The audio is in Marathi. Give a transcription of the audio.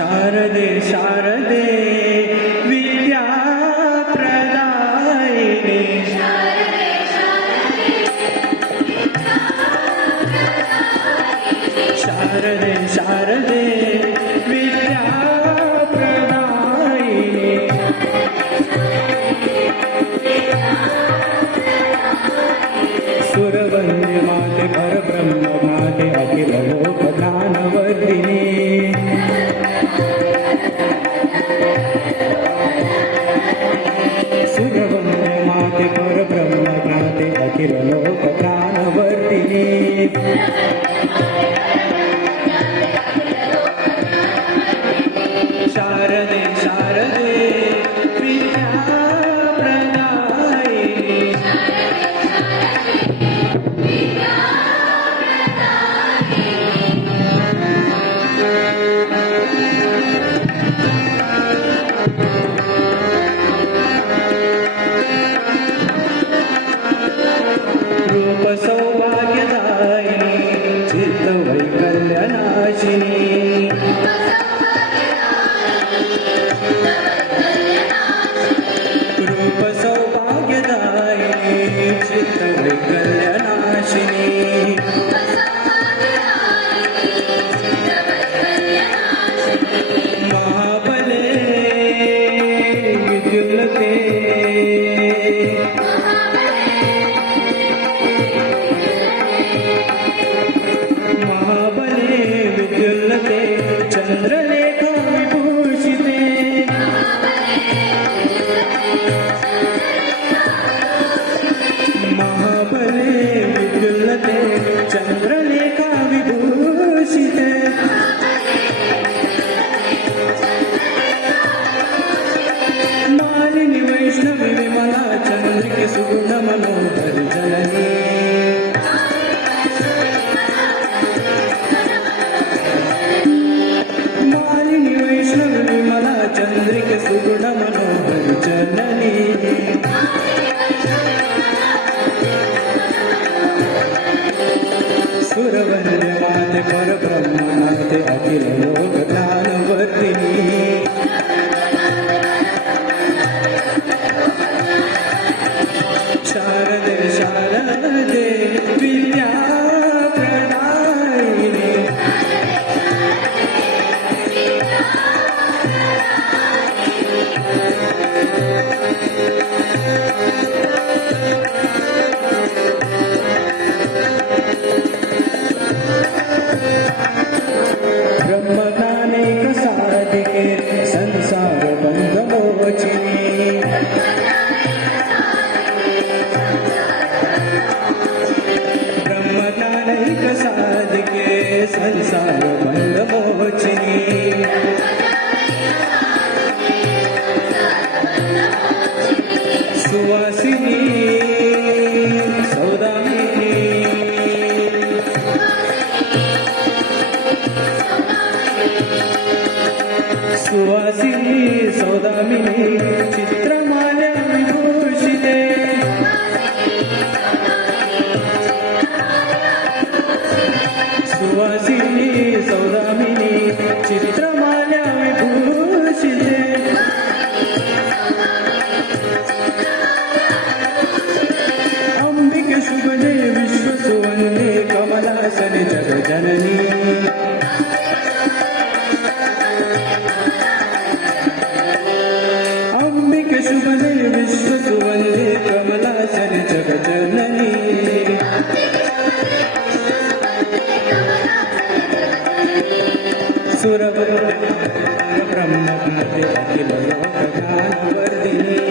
शारदे शारदे विद्या प्रदायिनी शारदे शारदे विद्या प्रदायिनी सुरवंदे माते परब्रह्म माते अखिल लोक ज्ञानवर्धिनी सुरवंदे माते परब्रह्म माते अखिल लोक ज्ञानवर्धिनी शारदे शारदे विद्या प्रदायिनी रूप सौभाग्यदायिनी चित्त वैकल्यनाशिनी रूप सौभाग्यदायिनी चित्त वैकल्यनाशिनी महाबले विद्युल्लते महाबले विद्युल्लते चंद्रलेखा विभूषिते महाबले विद्युल्लते चंद्रलेखा विभूषिते मालिनी वैष्णवी विमला चंद्रिके सुगुण मनोहर जननी मालिनी वैष्णवी विमला चंद्रिके सुगुण मनोहर जननी सुरवंदे माते परब्रह्म माते अखिल लोक ज्ञानवर्धिनी शारदे शारदे विद्या प्रदायिनी ब्रह्मज्ञानैक साधिके संसार बंधमोचिनी ब्रह्मज्ञानैक साधिके संसार बंधमोचिनी सुवासिनी सौदामिनी सुवासिनी सौदामिनी चित्रमाल्या विभूषिते सुवासिनी सौदामिनी चित्रमाल्या विभूषिते अंबिके शुभदे विश्वसुवन्दे कमलासने जगजननी अंबिके शुभदे विश्वसुवन्दे कमलासने जगजननी सुरवंदे ब्रह्मज्ञाते अखिल लोक ज्ञानवर्धिनी